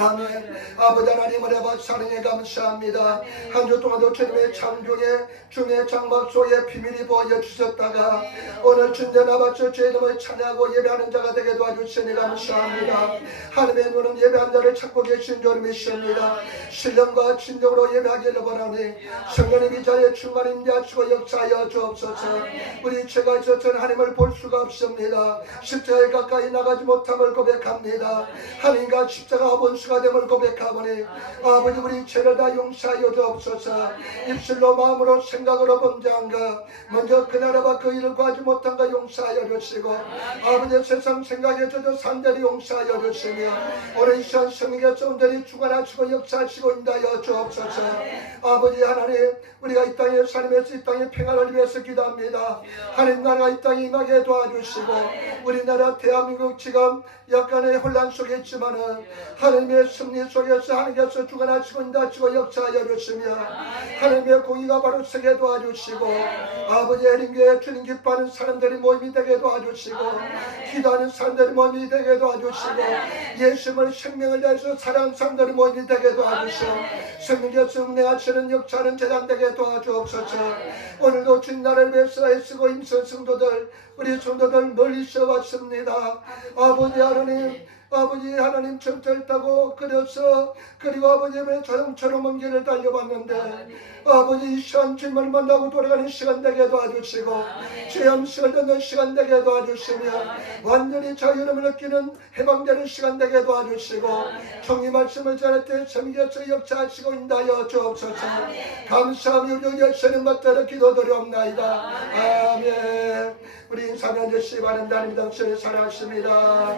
아멘. 아버지 하나님 은혜 받 사랑에 감사합니다. 한 주 동안도 주님의 창조에 주님의 장막소에 비밀이 보여 주셨다가 오늘 준전 아버지 주의 이름을 찬양하고 예배하는 자가 되게 도와주시니 감사합니다. 하나님의 눈은 예배한 자를 찾고 계신 줄 믿습니다. 신령과 진정으로 예배하기를 원하니 성령님 이 자리에 충만 임재하시고 역사하여 주옵소서. 우리 죄가 있어서 하나님을 볼 수가 없습니다. 십자가에 가까이 나가지 못함을 고백합니다. 하나님과 십자가 원수가 됨을 고백하오니 아버지 우리 죄를 다 용서하여 주옵소서. 입술로 마음으로 생각으로 범죄한가 먼저 그나라와 그 일을 구하지 못한가 용서하여 주시고 아버지 세상 생각에 젖어 산자리 용서하여 주시며 오늘 이 시간 성령께서 온전히 주관하시고 역사하시고 인도하여 주옵소서. 아버지 하나님 우리가 이 땅에 살면서 이 땅의 평안을 위해서 기도합니다. 하나님 나라가 이 땅에 임하게 도와주시고 우리나라 대한민국 지금 약간의 혼란 속에 있지만은 하나님의 승리 속에서 하나님께서 주관하시고 인도하시고 역사하여 주시며 하나님의 공의가 바로 서게 도와주시고 아버지 에린교회 주님 기뻐하는 사람들이 모임이 되게 도와주시고 기도하는 사람들이 모임이 되게 도와주시고 예수님을 생명을 다해서 사랑하는 사람들이 모임이 되게 도와주시고 성령께서 운행하시는 역사하는 재단 되게 도와주옵소서. 오늘도 주님 나라를 위해서 애쓰고 힘쓴 성도들 우리 성도들 멀리서 왔습니다. 아버지 하나님 전철 타고 그려서 그리고 아버지의 자동차로 먼 길을 달려봤는데 아버지 이 시간 주님을 만나고 돌아가는 시간 되게 도와주시고 죄함식을 듣는 시간 되게 도와주시며 완전히 자유를 느끼는 해방되는 시간 되게 도와주시고 종이 말씀을 전할 때 섬겨서 역사하시고 인도하여 주옵소서. 감사하며 우리 예수님 맞다라 기도드리옵나이다. 아멘. 우리 인사면 주시기 바랍니다. 하나님 당신을 사랑하십니다.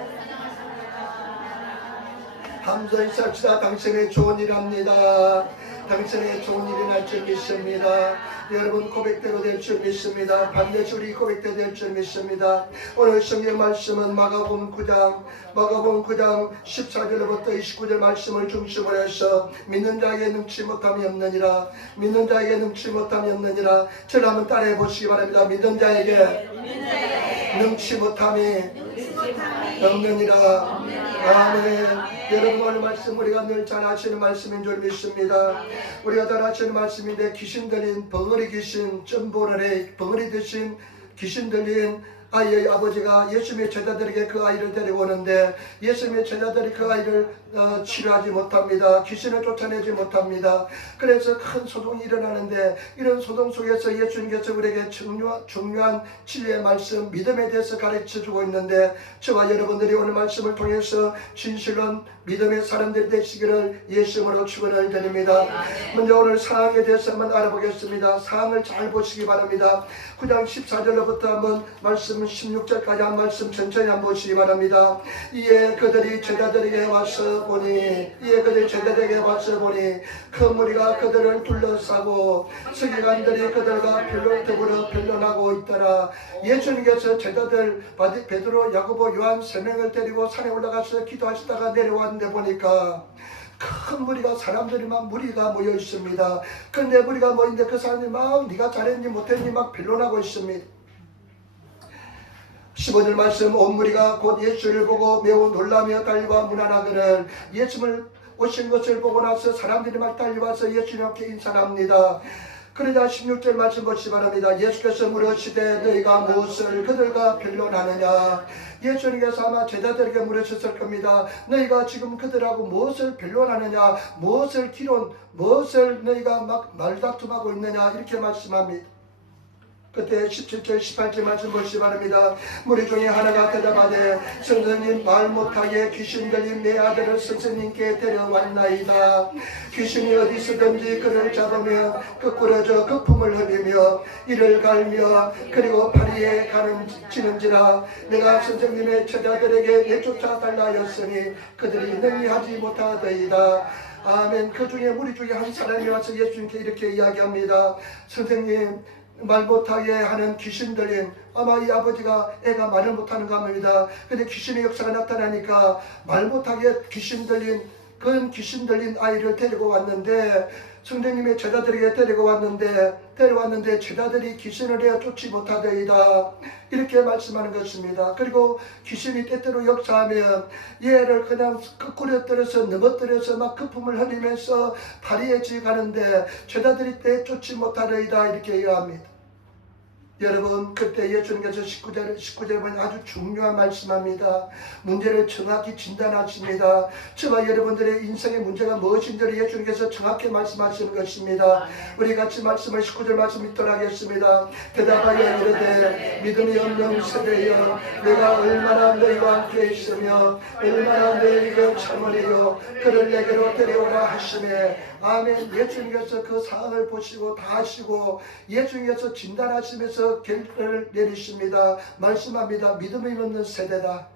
함성 쌉시다. 당신의 좋은 일합니다. 당신의 좋은 일이 날 줄 믿습니다. 여러분 고백대로 될 줄 믿습니다. 반드시 우리 고백대로 될 줄 믿습니다. 오늘 성경 말씀은 마가복음 9장 14절부터 29절 말씀을 중심으로 해서 믿는 자에게 능치 못함이 없느니라. 믿는 자에게 능치 못함이 없느니라. 저를 한번 따라해 보시기 바랍니다. 믿는 자에게 능치 못함이 없느니라. 아멘. 여러분 오늘 말씀 우리가 늘 잘 아시는 말씀인 줄 믿습니다. 우리가 잘 아시는 말씀인데 귀신 들린 벙어리 귀신 점보를 벙어리 드신 귀신 들린 아이의 아버지가 예수님의 제자들에게 그 아이를 데려오는데 예수님의 제자들이 그 아이를 치료하지 못합니다. 귀신을 쫓아내지 못합니다. 그래서 큰 소동이 일어나는데 이런 소동 속에서 예수님께서 우리에게 중요한 진리의 말씀 믿음에 대해서 가르쳐주고 있는데 저와 여러분들이 오늘 말씀을 통해서 진실로 믿음의 사람들이 되시기를 예수님으로 축원을 드립니다. 먼저 오늘 상황에 대해서 한번 알아보겠습니다. 상황을 잘 보시기 바랍니다. 9장 14절로부터 한번 말씀 16절까지 한 말씀 천천히 한번 보시기 바랍니다. 이에 그들이 제자들에게 와서 보니 큰 무리가 그들을 둘러싸고 서기관들이 그들과 더불어 변론하고 있더라. 예수님께서 제자들 베드로, 야고보, 요한 3명을 데리고 산에 올라가서 기도하시다가 내려왔는데 보니까 큰 무리가 사람들이 막 무리가 모여 있습니다. 그런데 무리가 모이는데 그 사람이 막 네가 잘했니 못했니 막 변론하고 있습니다. 15절 말씀 온 무리가 곧 예수를 보고 매우 놀라며 달려와 문안하거늘 예수님을 오신 것을 보고 나서 사람들이 막 달려와서 예수님께 인사합니다. 그러자 16절 말씀 보시기 바랍니다. 예수께서 물으시되 너희가 무엇을 그들과 변론하느냐. 예수님께서 아마 제자들에게 물으셨을 겁니다. 너희가 지금 그들하고 무엇을 변론하느냐, 무엇을 너희가 막 말다툼하고 있느냐 이렇게 말씀합니다. 그때 17절 18절 말씀 보시기 바랍니다. 무리 중에 하나가 대답하되 선생님 말 못하게 귀신 들린 내 아들을 선생님께 데려왔나이다. 귀신이 어디서든지 그를 잡으며 거꾸러져 거품을 흘리며 이를 갈며 그리고 파리에 가는 지는지라 내가 선생님의 제자들에게 내쫓아 달라 하였으니 그들이 능히 하지 못하더이다. 아멘. 그 중에 무리 중에 한 사람이 와서 예수님께 이렇게 이야기합니다. 선생님 말 못하게 하는 귀신 들린 아마 이 아버지가 애가 말을 못하는 겁니다. 근데 귀신의 역사가 나타나니까 말 못하게 귀신 들린 그 귀신 들린 아이를 데리고 왔는데 성령님의 제자들에게 데려왔는데 제자들이 귀신을 내어 쫓지 못하더이다 이렇게 말씀하는 것입니다. 그리고 귀신이 때때로 역사하면 얘를 그냥 거꾸로 떨어서 넘어뜨려서 막 거품을 흘리면서 다리에 지가는데 제자들이 때 쫓지 못하더이다 이렇게 이야기합니다. 여러분 그때 예수님께서 19절에 보면 아주 중요한 말씀합니다. 문제를 정확히 진단하십니다. 저와 여러분들의 인생의 문제가 무엇인지를 예수님께서 정확히 말씀하시는 것입니다. 우리 같이 말씀을 19절 말씀 읽도록 하겠습니다. 대답하여 이르되 믿음이 없는 세대여 내가 얼마나 너희와 함께 있으며 얼마나 너희에게 참으리요 그를 내게로 데려오라 하시매 아멘. 예수님께서 그 상황을 보시고 다 하시고 예수님께서 진단하시면서 결론을 내리십니다. 말씀합니다. 믿음이 없는 세대다.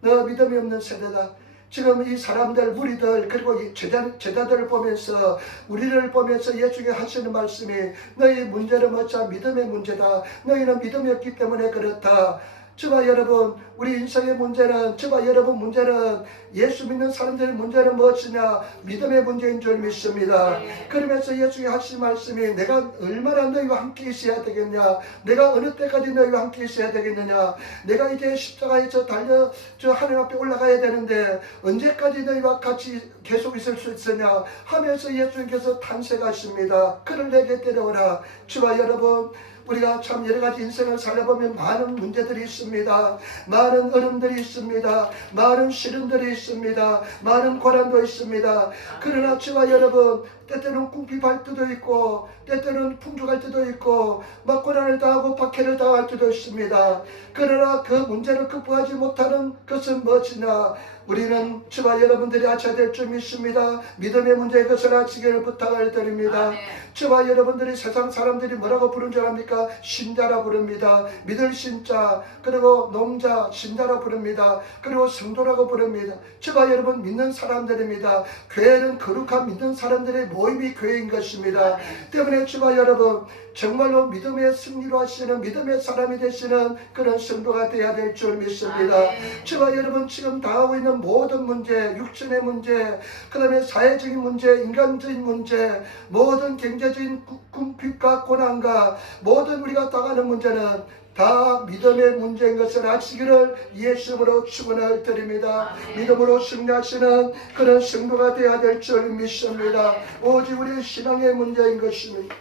너 믿음이 없는 세대다. 지금 이 사람들, 무리들, 그리고 제자들을 보면서 우리를 보면서 예수님이 하시는 말씀이 너희 문제는 어차 믿음의 문제다. 너희는 믿음이 없기 때문에 그렇다. 저와 여러분 우리 인생의 문제는 저와 여러분 문제는 예수 믿는 사람들의 문제는 무엇이냐 믿음의 문제인 줄 믿습니다. 그러면서 예수님이 하신 말씀이 내가 얼마나 너희와 함께 있어야 되겠냐 내가 어느 때까지 너희와 함께 있어야 되겠느냐 내가 이제 십자가에서 달려 저 하늘 앞에 올라가야 되는데 언제까지 너희와 같이 계속 있을 수 있으냐 하면서 예수님께서 탄식하십니다. 그를 내게 데려오라. 저와 여러분 우리가 참 여러가지 인생을 살아보면 많은 문제들이 있습니다. 많은 어려움들이 있습니다. 많은 시련들이 있습니다. 많은 고난도 있습니다. 그러나 저와 여러분 때때는 궁핍할 때도 있고 때때는 풍족할 때도 있고 막 고난을 당하고 박해를 당할 때도 있습니다. 그러나 그 문제를 극복하지 못하는 것은 무엇이냐 우리는 저와 여러분들이 아셔야 될 줄 믿습니다. 믿음의 문제에 것을 아시기를 부탁을 드립니다. 저와 여러분들이 세상 사람들이 뭐라고 부른 줄 압니까? 신자라 부릅니다. 믿을 신자 그리고 농자 신자라 부릅니다. 그리고 성도라고 부릅니다. 저와 여러분 믿는 사람들입니다. 교회는 거룩한 믿는 사람들의 모임이 교회인 것입니다. 때문에 저와 여러분 정말로 믿음의 승리로 하시는 믿음의 사람이 되시는 그런 성도가 되어야 될 줄 믿습니다. 저와 여러분 지금 당하고 있는 모든 문제 육신의 문제 그 다음에 사회적인 문제 인간적인 문제 모든 경제적인 궁핍과 고난과 모든 우리가 당하는 문제는 다 믿음의 문제인 것을 아시기를 예수님으로 축원을 드립니다. 믿음으로 승리하시는 그런 성도가 되어야 될 줄 믿습니다. 오직 우리의 신앙의 문제인 것입니다.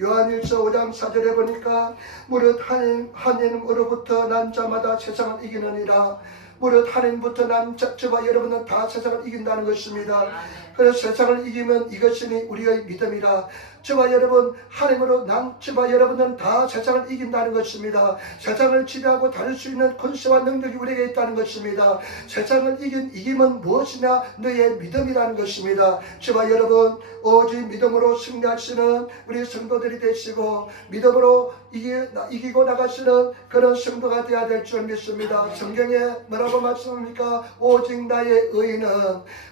요한일서 5장 4절에 보니까 무릇 하나님으로부터 난 자마다 세상을 이기느니라. 무릇 하나님부터 난 저와 여러분은 다 세상을 이긴다는 것입니다. 그래서 세상을 이기면 이것이니 우리의 믿음이라. 저와 여러분 하나님으로 난 저와 여러분은 다 세상을 이긴다는 것입니다. 세상을 지배하고 다룰 수 있는 권세와 능력이 우리에게 있다는 것입니다. 세상을 이김은 무엇이냐 너의 믿음이라는 것입니다. 저와 여러분 오직 믿음으로 승리하시는 우리 성도들이 되시고 믿음으로 이기고 나가시는 그런 성도가 되어야 될 줄 믿습니다. 성경에 뭐라고 말씀합니까? 오직 나의 의인은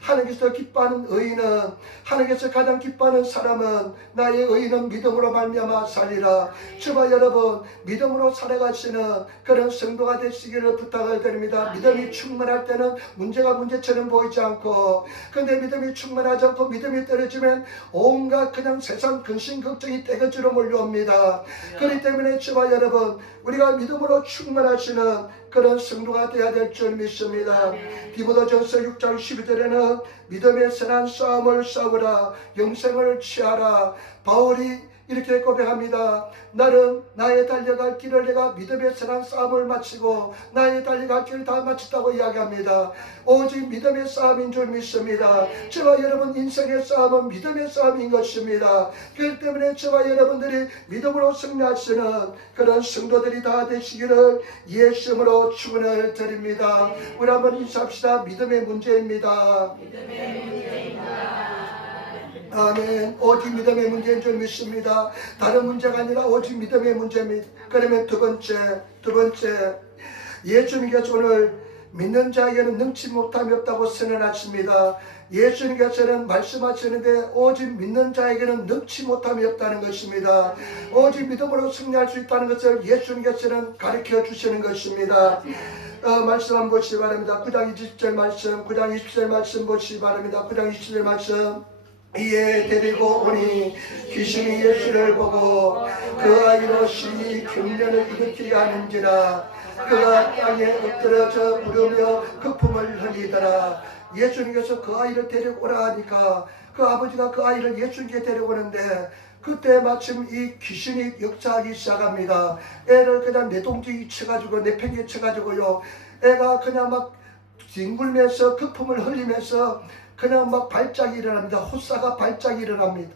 하나님께서 기뻐하는 의인은 하나님께서 가장 기뻐하는 사람은 나의 의인은 믿음으로 말미암아 살리라. 저와 여러분 믿음으로 살아가시는 그런 성도가 되시기를 부탁을 드립니다. 믿음이 충만할 때는 문제가 문제처럼 보이지 않고 근데 믿음이 충만하지 않고 믿음이 떨어지면 온갖 그냥 세상 근심 걱정이 떼거지로 몰려옵니다. 그렇기 때문에 저와 여러분 우리가 믿음으로 충만하시는 그런 성도가 되어야 될 줄 믿습니다. 디모데전서 6장 12절에는 믿음의 선한 싸움을 싸우라 영생을 취하라. 바울이 이렇게 고백합니다. 나는 나의 달려갈 길을 내가 믿음의 선한 싸움을 마치고 나의 달려갈 길을 다 마쳤다고 이야기합니다. 오직 믿음의 싸움인 줄 믿습니다. 저와 여러분 인생의 싸움은 믿음의 싸움인 것입니다. 그렇기 때문에 저와 여러분들이 믿음으로 승리하시는 그런 성도들이 다 되시기를 예수님으로 축원을 드립니다. 우리 한번 인사합시다. 믿음의 문제입니다. 믿음의 문제입니다. 아멘. 오직 믿음의 문제인 줄 믿습니다. 다른 문제가 아니라 오직 믿음의 문제입니다. 그러면 두 번째 예수님께서 오늘 믿는 자에게는 능치 못함이 없다고 선언하십니다. 예수님께서는 말씀하시는데 오직 믿는 자에게는 능치 못함이 없다는 것입니다. 오직 믿음으로 승리할 수 있다는 것을 예수님께서는 가르쳐 주시는 것입니다. 말씀 한번 보시기 바랍니다. 9장 20절 말씀, 9장 20절 말씀 보시기 바랍니다. 9장 20절 말씀. 이에 데리고 오니 귀신이 예수를 보고 그 아이로 심히 경련을 일으키게 하는지라 그가 땅에 엎드려져 울으며 거품을 흘리더라. 예수님께서 그 아이를 데려오라 하니까 그 아버지가 그 아이를 예수님께 데려오는데 그때 마침 이 귀신이 역사하기 시작합니다. 애를 그냥 내동지 쳐가지고 내팽개 쳐가지고요, 애가 그냥 막 뒹굴면서 거품을 흘리면서 그냥 막 발작이 일어납니다. 호사가 발작이 일어납니다.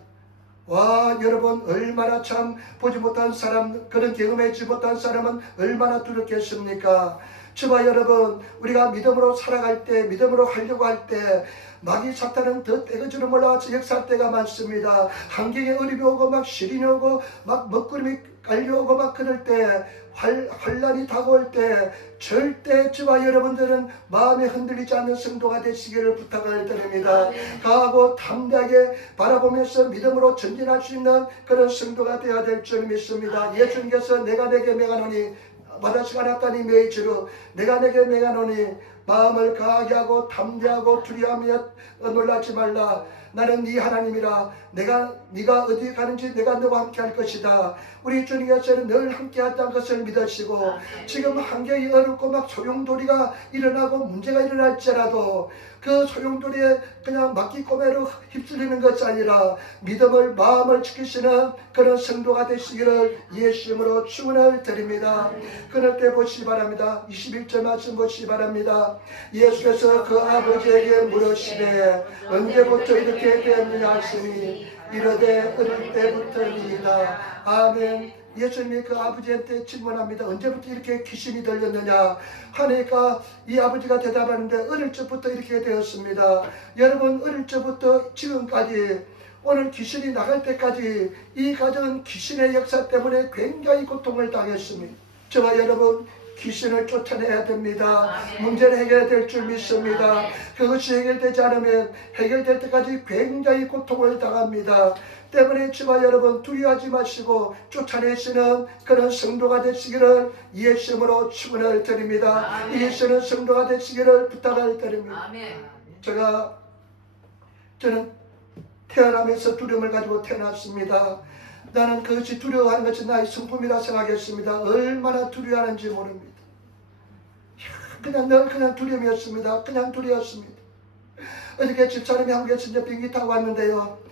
와, 여러분, 얼마나 참 보지 못한 사람, 그런 경험하지 못한 사람은 얼마나 두렵겠습니까? 저와 여러분, 우리가 믿음으로 살아갈 때, 믿음으로 하려고 할 때 마귀 사탄은 더 떼거지로 몰라와서 역사할 때가 많습니다. 환경에 어려움이 오고 막 시련이 오고 막 먹구름이 깔려오고 막 그럴 때, 환란이 다가올 때 절대 저와 여러분들은 마음에 흔들리지 않는 성도가 되시기를 부탁을 드립니다. 강하고 담대하게 바라보면서 믿음으로 전진할 수 있는 그런 성도가 되어야 될 줄 믿습니다. 예수님께서 내가 내게 명하노니 마다시 않았다니 메이지로 내가 내게 명하노니 마음을 강하게 하고 담대하고 두려워하며 놀라지 말라. 나는 네 하나님이라. 네가 어디 가는지 내가 너와 함께 할 것이다. 우리 주님께서는 늘 함께 한다는 것을 믿으시고 지금 환경이 어렵고 막 소용돌이가 일어나고 문제가 일어날지라도 그 소용돌이에 그냥 막기꼬매로 휩쓸리는 것이 아니라 믿음을 마음을 지키시는 그런 성도가 되시기를 예수님으로 축원을 드립니다. 그럴 때 보시기 바랍니다. 21절 말씀 보시기 바랍니다. 예수께서 그 아버지에게 물으시되 언제부터 이렇게 되었느냐 하시니 이르되 어릴 때부터이다. 아멘. 예수님이 그 아버지한테 질문합니다. 언제부터 이렇게 귀신이 들렸느냐 하니까 이 아버지가 대답하는데 어릴 적부터 이렇게 되었습니다. 여러분, 어릴 적부터 지금까지 오늘 귀신이 나갈 때까지 이 가정은 귀신의 역사 때문에 굉장히 고통을 당했습니다. 저와 여러분, 귀신을 쫓아내야 됩니다. 문제를 해결해야 될 줄 믿습니다. 그것이 해결되지 않으면 해결될 때까지 굉장히 고통을 당합니다. 때문에 저와 여러분 두려워하지 마시고 쫓아내시는 그런 성도가 되시기를 예수님으로 축원을 드립니다. 예수는 성도가 되시기를 부탁을 드립니다. 저는 태어나면서 두려움을 가지고 태어났습니다. 나는 그것이 두려워하는 것이 나의 성품이라 생각했습니다. 얼마나 두려워하는지 모릅니다. 그냥 늘 그냥 두려움이었습니다. 그냥 두려웠습니다. 어저께 집사람이 한국에서 이제 비행기 타고 왔는데요.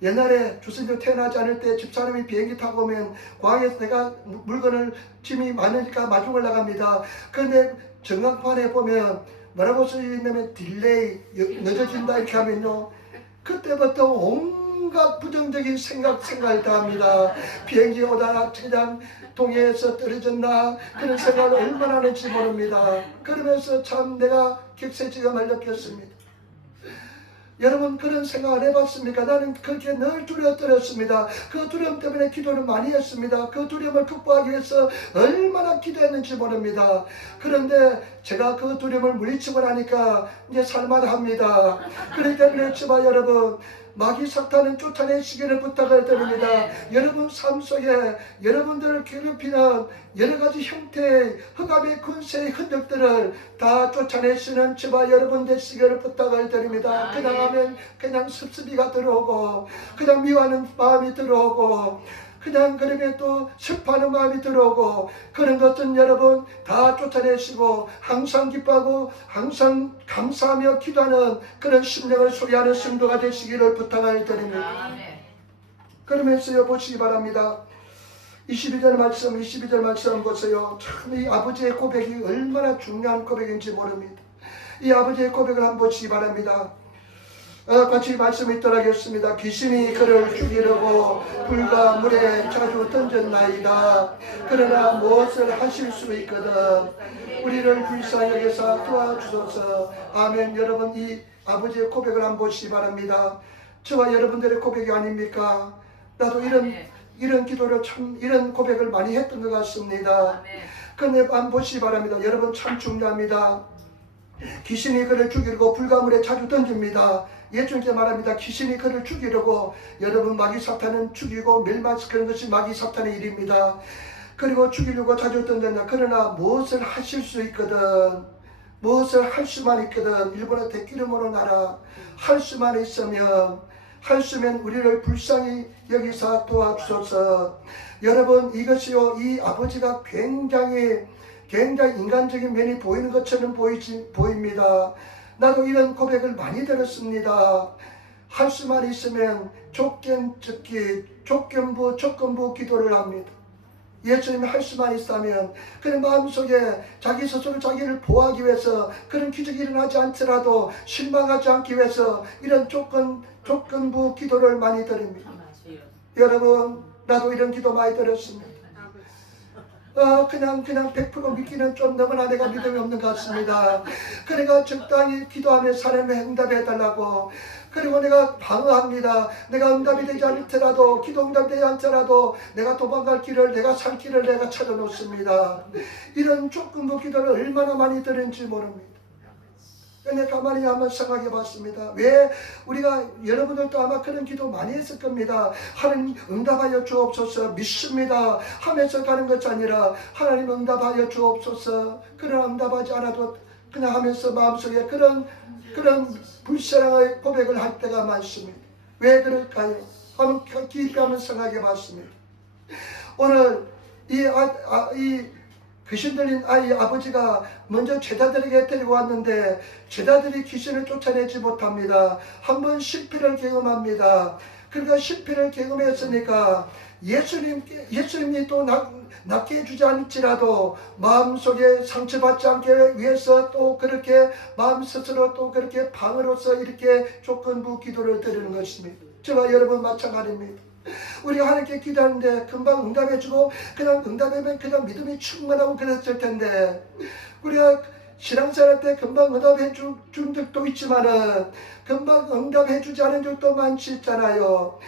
옛날에 주선생 태어나지 않을 때 집사람이 비행기 타고 오면 공항에서 내가 물건을 짐이 많으니까 마중을 나갑니다. 그런데 전광판에 보면 뭐라고 써있냐면 딜레이, 늦어진다 이렇게 하면요. 그때부터 온갖 부정적인 생각을 다 합니다. 비행기 오다가 그냥 동해에서 떨어졌나 그런 생각을 얼마나 하는지 모릅니다. 그러면서 참 내가 격세지감을 느꼈습니다. 여러분, 그런 생각을 해봤습니까? 나는 그렇게 늘 두려웠습니다. 그 두려움 때문에 기도를 많이 했습니다. 그 두려움을 극복하기 위해서 얼마나 기도했는지 모릅니다. 그런데 제가 그 두려움을 물리치고 나니까 이제 살만합니다. 그렇기 때문에 저와 여러분, 마귀 사탄은 쫓아내시기를 부탁을 드립니다. 여러분 삶 속에 여러분들을 괴롭히는 여러 가지 형태의 흑암의 권세의 흔적들을 다 쫓아내시는 저와 여러분 되시기를 부탁을 드립니다. 그냥 하면 그냥 습습이가 들어오고 그냥 미워하는 마음이 들어오고 그냥 그러면 또 슬퍼하는 마음이 들어오고 그런 것은 여러분 다 쫓아내시고 항상 기뻐하고 항상 감사하며 기도하는 그런 심령을 소유하는 성도가 되시기를 부탁을 드립니다. 그러면서요 보시기 바랍니다. 22절 말씀 보세요. 참 이 아버지의 고백이 얼마나 중요한 고백인지 모릅니다. 이 아버지의 고백을 한번 보시기 바랍니다. 같이 말씀이 있더라겠습니다. 귀신이 그를 죽이려고 불과 물에 자주 던졌나이다. 그러나 무엇을 하실 수 있거든. 우리를 불쌍히 여기서 도와주소서. 아멘. 여러분, 이 아버지의 고백을 한번 보시기 바랍니다. 저와 여러분들의 고백이 아닙니까? 나도 이런 기도를 참 이런 고백을 많이 했던 것 같습니다. 그런데 한번 보시기 바랍니다. 여러분, 참 중요합니다. 귀신이 그를 죽이려고 불가물에 자주 던집니다. 예수님께 말합니다. 귀신이 그를 죽이려고 여러분 마귀 사탄은 죽이고 멸망시키는 것이 마귀 사탄의 일입니다. 그리고 죽이려고 자주 던졌냐. 그러나 무엇을 하실 수 있거든. 무엇을 할 수만 있거든. 일본어 대기름으로 나라. 할 수만 있으면 우리를 불쌍히 여기사 도와주소서. 여러분, 이것이요, 이 아버지가 굉장히 인간적인 면이 보이는 것처럼 보입니다. 나도 이런 고백을 많이 들었습니다. 할 수만 있으면 조건부 기도를 합니다. 예수님이 할 수만 있다면 그런 마음속에 자기 스스로 자기를 보호하기 위해서 그런 기적이 일어나지 않더라도 실망하지 않기 위해서 이런 조건부 기도를 많이 드립니다. 여러분, 나도 이런 기도 많이 드렸습니다. 그냥 100% 믿기는 좀 너무나 내가 믿음이 없는 것 같습니다. 그러니까 적당히 기도하며 사람의 응답해 달라고. 그리고 내가 방어합니다. 내가 응답이 되지 않더라도, 기도 응답이 되지 않더라도 내가 도망갈 길을, 내가 살 길을 내가 찾아놓습니다. 이런 조건부 기도를 얼마나 많이 드는지 모릅니다. 근데 가만히 한번 생각해 봤습니다. 왜 우리가, 여러분들도 아마 그런 기도 많이 했을 겁니다. 하나님 응답하여 주옵소서, 믿습니다 하면서 가는 것이 아니라 하나님 응답하여 주옵소서, 그러나 응답하지 않아도 그냥 하면서 마음속에 그런 불신앙의 고백을 할 때가 많습니다. 왜 그럴까요? 한번 깊이 한번 생각해 봤습니다. 오늘 이 귀신 들린 아이 아버지가 먼저 제자들에게 데리고 왔는데 제자들이 귀신을 쫓아내지 못합니다. 한번 실패를 경험합니다. 그러니까 실패를 경험했으니까 예수님이 또 낫게 해주지 않을지라도 마음속에 상처받지 않게 위해서 또 그렇게 마음 스스로 또 그렇게 방으로서 이렇게 조건부 기도를 드리는 것입니다. 저와 여러분 마찬가지입니다. 우리가 하나님께 기도하는데 금방 응답해주고 그냥 응답하면 그냥 믿음이 충만하고 그랬을 텐데, 우리가 신앙생활 때 금방 응답해준 적도 있지만은 금방 응답해주지 않은 적도 많지 있잖아요.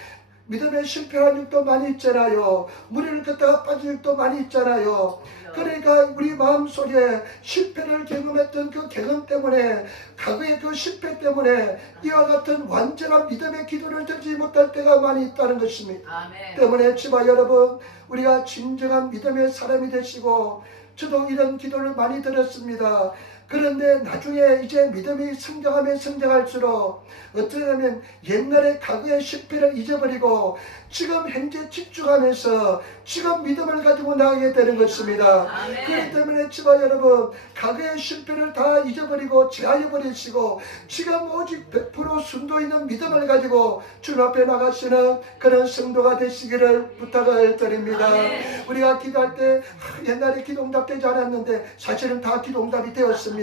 믿음에 실패한 적도 많이 있잖아요. 무리를 걷다가 빠진 적도 많이 있잖아요. 그러니까 우리 마음속에 실패를 경험했던 그 경험 때문에, 과거의 그 실패 때문에 이와 같은 완전한 믿음의 기도를 드리지 못할 때가 많이 있다는 것입니다. 아멘. 때문에 지마 여러분, 우리가 진정한 믿음의 사람이 되시고, 저도 이런 기도를 많이 드렸습니다. 그런데 나중에 이제 믿음이 성장하면 성장할수록 어쩌면 옛날에 과거의 실패를 잊어버리고 지금 현재 집중하면서 지금 믿음을 가지고 나가게 되는 것입니다. 아멘. 그렇기 때문에 지마 여러분, 과거의 실패를 다 잊어버리고 제하여버리시고 지금 오직 100% 순도 있는 믿음을 가지고 주님 앞에 나가시는 그런 성도가 되시기를 부탁을 드립니다. 아멘. 우리가 기도할 때 옛날에 기도 응답되지 않았는데 사실은 다 기도 응답이 되었습니다.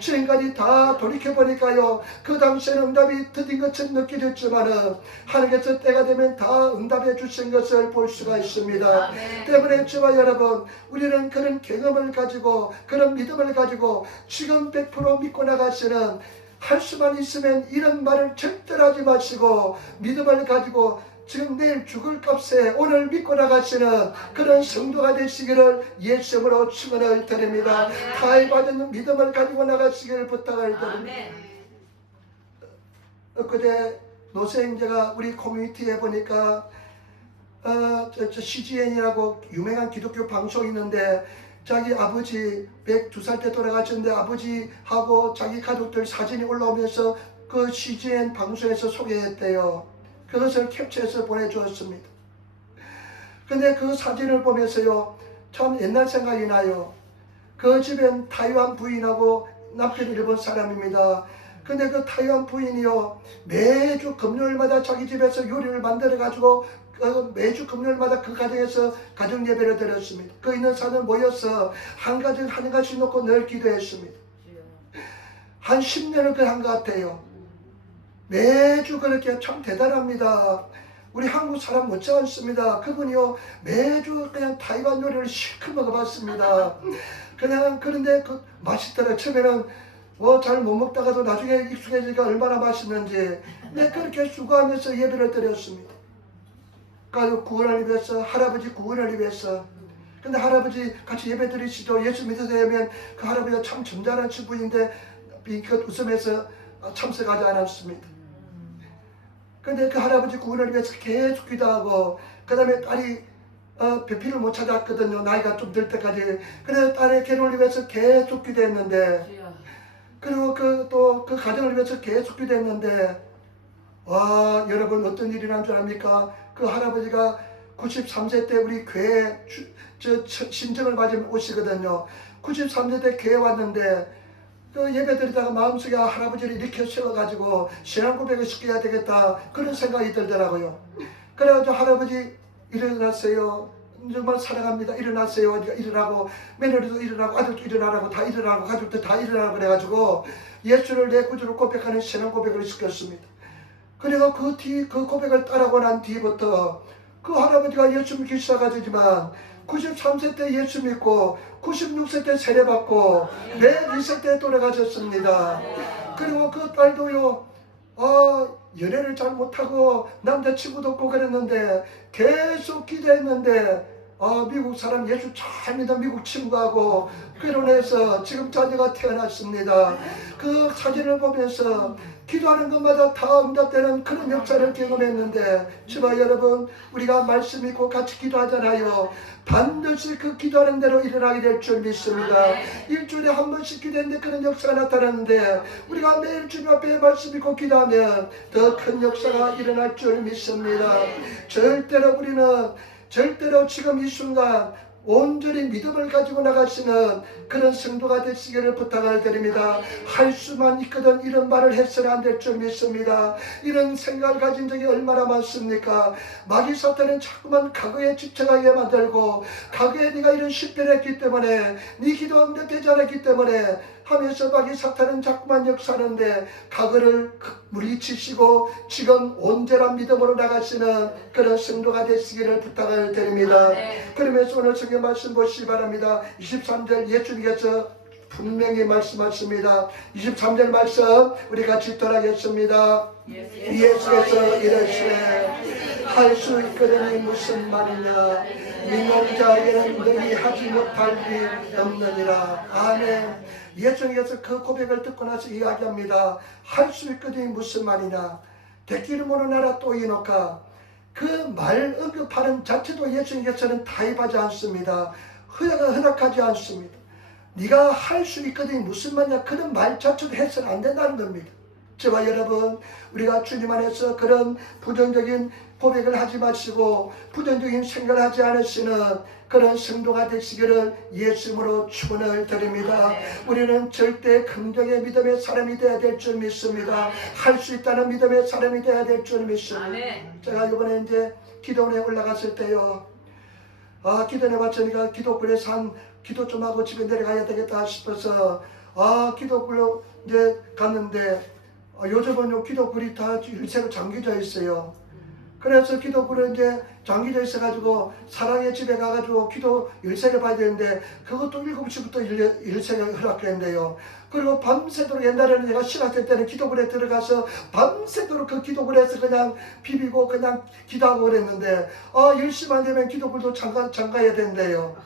지금까지 다 돌이켜보니까요, 그 당시에는 응답이 드린 것처럼 느껴졌지만은 하나님께서 때가 되면 다 응답해 주신 것을 볼 수가 있습니다. 아멘. 때문에 저와 여러분, 우리는 그런 경험을 가지고 그런 믿음을 가지고 지금 100% 믿고 나가시는, 할 수만 있으면 이런 말을 절대로 하지 마시고 믿음을 가지고 지금 내일 죽을 값에 오늘 믿고 나가시는 그런 성도가 되시기를 예수님으로 축원을 드립니다. 타에 받은 믿음을 가지고 나가시기를 부탁을 드립니다. 엊그제 노세형제가 우리 커뮤니티에 보니까 CGN이라고 유명한 기독교 방송이 있는데, 자기 아버지 102살 때 돌아가셨는데 아버지하고 자기 가족들 사진이 올라오면서 그 CGN 방송에서 소개했대요. 그것을 캡처해서 보내주었습니다. 근데 그 사진을 보면서요, 참 옛날 생각이 나요. 그 집엔 타이완 부인하고 남편이 일본 사람입니다. 근데 그 타이완 부인이요, 매주 금요일마다 자기 집에서 요리를 만들어 가지고 매주 금요일마다 그 가정에서 가정 예배를 드렸습니다. 그 있는 사람들 모여서 한 가정 한 가지 놓고 늘 기도했습니다. 한 10년을 그 한 것 같아요. 매주 그렇게 참 대단합니다. 우리 한국 사람 못지 않습니다. 그분이요, 매주 그냥 타이완 요리를 실컷 먹어봤습니다. 그냥, 그런데 그 맛있더라. 처음에는 잘 못 먹다가도 나중에 익숙해지니까 얼마나 맛있는지. 네, 그렇게 수고하면서 예배를 드렸습니다. 가족 구원을 위해서, 할아버지 구원을 위해서. 근데 할아버지 같이 예배 드리시죠. 예수 믿으세요 하면 그 할아버지가 참 점잖은 친구인데 빙긋 웃으면서 참석하지 않았습니다. 근데 그 할아버지 구원을 위해서 계속 기도하고, 그 다음에 딸이 배필을 못 찾았거든요. 나이가 좀 들 때까지. 그래서 딸의 결혼을 위해서 계속 기도했는데, 그리고 또 그 가정을 위해서 계속 기도했는데, 와, 여러분 어떤 일이 난 줄 압니까? 그 할아버지가 93세 때 우리 교회 신정을 맞으면 오시거든요. 93세 때 교회 왔는데 그 예배 드리다가 마음속에 할아버지를 일으켜 세워가지고 신앙 고백을 시켜야 되겠다 그런 생각이 들더라고요. 그래가지고 할아버지 일어나세요. 정말 사랑합니다. 일어나세요. 일어나고 며느리도 일어나고 아들도 일어나라고 다 일어나고 가족도 다 일어나고 그래가지고 예수를 내 구주로 고백하는 신앙 고백을 시켰습니다. 그래가 그 고백을 따라고 난 뒤부터 그 할아버지가 예수 믿기 시작하지만 93세 때 예수 믿고 96세 때 세례받고 102세 때 돌아가셨습니다. 그리고 그 딸도요, 연애를 잘 못하고 남자친구도 없고 그랬는데 계속 기도했는데 미국 사람 예수 잘 믿어 미국 친구하고 결혼해서 지금 자녀가 태어났습니다. 그 사진을 보면서 기도하는 것마다 다 응답되는 그런 역사를 경험했는데 제발 여러분 우리가 말씀 믿고 같이 기도하잖아요. 반드시 그 기도하는 대로 일어나게 될 줄 믿습니다. 일주일에 한 번씩 기도했는데 그런 역사가 나타나는데 우리가 매일 주님 앞에 말씀 믿고 기도하면 더 큰 역사가 일어날 줄 믿습니다. 절대로 지금 이 순간 온전히 믿음을 가지고 나가시는 그런 성도가 되시기를 부탁을 드립니다. 할 수만 있거든 이런 말을 해서는 안 될 줄 믿습니다. 이런 생각을 가진 적이 얼마나 많습니까? 마귀 사탄은 자꾸만 과거에 집착하게 만들고 과거에 네가 이런 실패를 했기 때문에 네 기도 응답되지 않았기 때문에 하면서 마귀 사탄은 자꾸만 역사하는데 과거를 물리치시고 지금 온전한 믿음으로 나가시는 그런 성도가 되시기를 부탁을 드립니다. 그러면서 오늘 성경 말씀 보시기 바랍니다. 23절 예수님께서 분명히 말씀하십니다. 23절 말씀 우리 같이 읽도록하겠습니다. 예수께서 이르시되 할 수 있거든이 무슨 말이냐 믿는 자에게는 너희 하지 못할 일 없느니라. 아멘. 예수님께서 그 고백을 듣고 나서 이야기합니다. 할 수 있거든이 무슨 말이냐 대기를 모는 나라 또 이노카. 그 말 언급하는 자체도 예수님께서는 타협하지 않습니다. 허락하지 않습니다. 네가 할 수 있거든이 무슨 말이냐 그런 말 자체도 해서는 안 된다는 겁니다. 저와 여러분 우리가 주님 안에서 그런 부정적인 고백을 하지 마시고 부정적인 생각을 하지 않으시는 그런 성도가 되시기를 예수님으로 축원을 드립니다. 우리는 절대 긍정의 믿음의 사람이 되어야 될 줄 믿습니다. 할 수 있다는 믿음의 사람이 되어야 될 줄 믿습니다. 제가 이번에 이제 기도원에 올라갔을 때요, 기도원에 왔으니까 기도굴에서 기도 좀 하고 집에 내려가야 되겠다 싶어서 기도굴로 이제 갔는데 요즘은 기도굴이 다 일체로 잠겨져 있어요. 그래서 기도굴은 이제 잠겨져 있어가지고 사랑의 집에 가가지고 기도 일세를 봐야 되는데 그것도 7시부터 일세가 허락된대요. 그리고 밤새도록 옛날에는 내가 신학생 때는 기도굴에 들어가서 밤새도록 그 기도굴에서 그냥 비비고 그냥 기도하고 그랬는데 10시만 되면 기도굴도 잠가야 된대요.